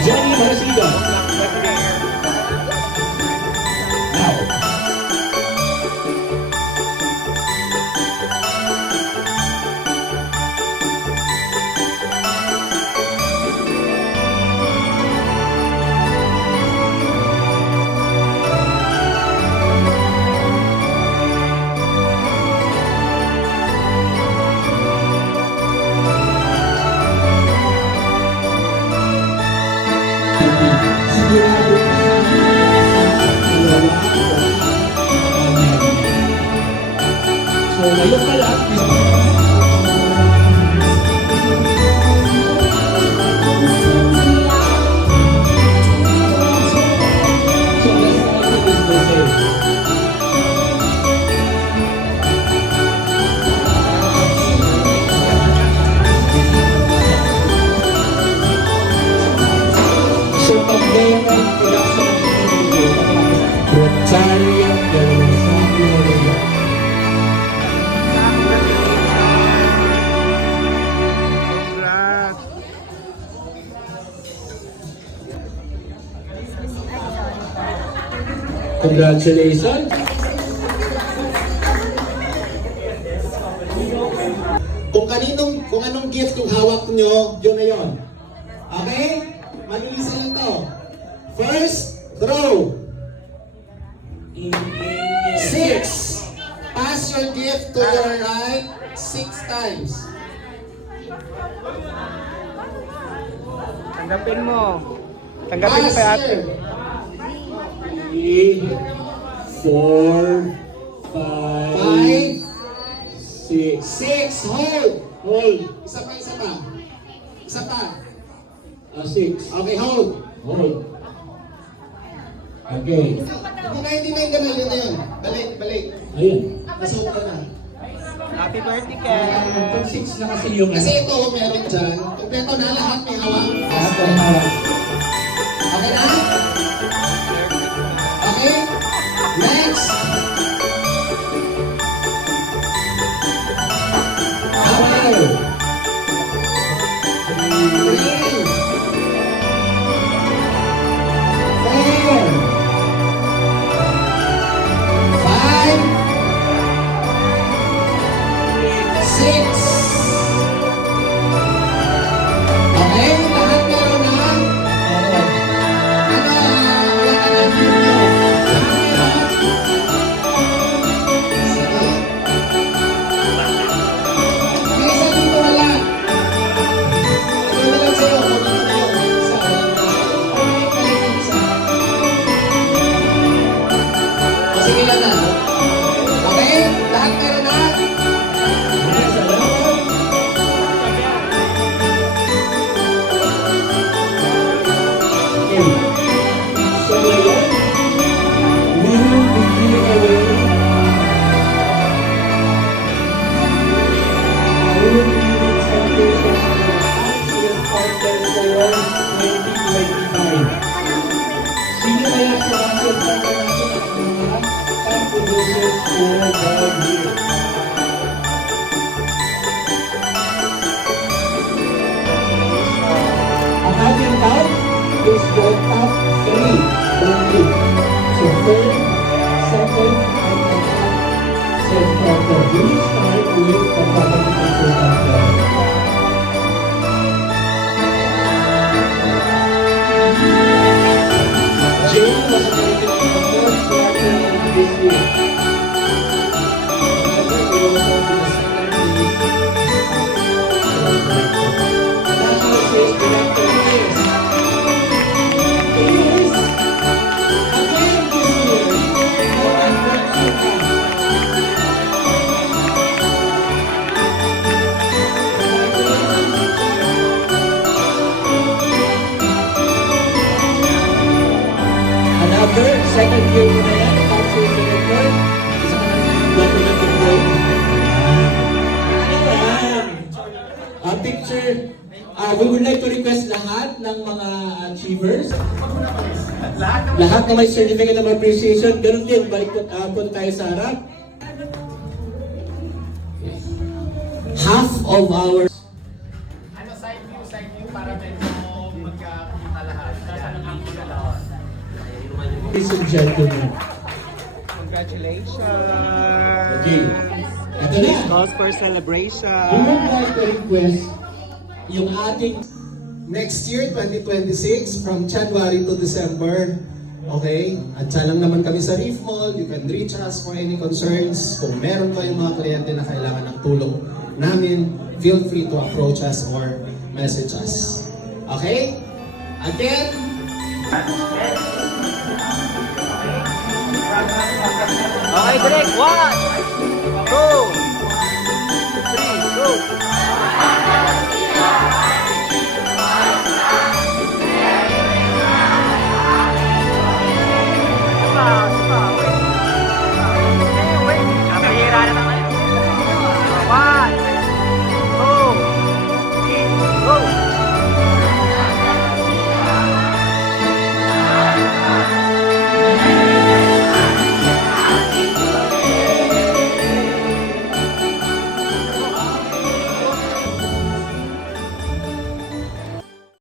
Johnny Marasido. Now. So, ngayon pa lang, so, pag-demo, production ng Rosario de Rosario. Congratulations! Kung anong gift yung hawak nyo, yun na yun. Okay? Malilisa lang to. First, throw. 6. Pass your gift to your right 6 times. Tanggapin mo. Tanggapin mo kay ate. 3, 4, 5, 6. Hold. Hold. Isa pa. Isa pa. 6. Okay, hold. Hold. Okay. Hindi na yung ganun. Yun na yun. Balik. Ayun. Nasuot ka na. Happy birthday, Ken. Pag 6 na kasi yung... Kasi ito, meron dyan. Kompleto na lahat may hawak. Lahat may hawak. Okay na? Okay? Next! Power! 3, 4, 5, 6. Okay? Lahat meron na? Sige lang na. Okay? Lahat meron na? So ngayon, we will be giving away expectations for Access Partners Awards 2025. Sino kaya sa Access Partners natin ang mga top producers for the year? Ang ating top is the top 3 only. So third, second, and the top self partner. We will start with the property consultant. Jane was appointed in the fourth quarter of this year. However, we will go to the second place. National Sales Director is again this year, Mohan Bhansukha. Another second year ko na yan, top sales director. Isa ka naman yung government employee. Ano yan? Picture. We would like to request lahat ng mga achievers. Lahat na may certificate of appreciation. Ganun din, balik punta tayo sa harap. Half of our... Ano, side view para medyo magkakita Ladies and gentlemen. Congratulations! Okay. Ito na. Calls for We celebration! would like to request yung ating next year, 2026, from January to December. Okay? At siya lang naman kami sa Reef Mall. You can reach us for any concerns. Kung meron kayong mga kliyente na kailangan ng tulong namin, feel free to approach us or message us. Okay? Again, Okay, direct! 1, 2,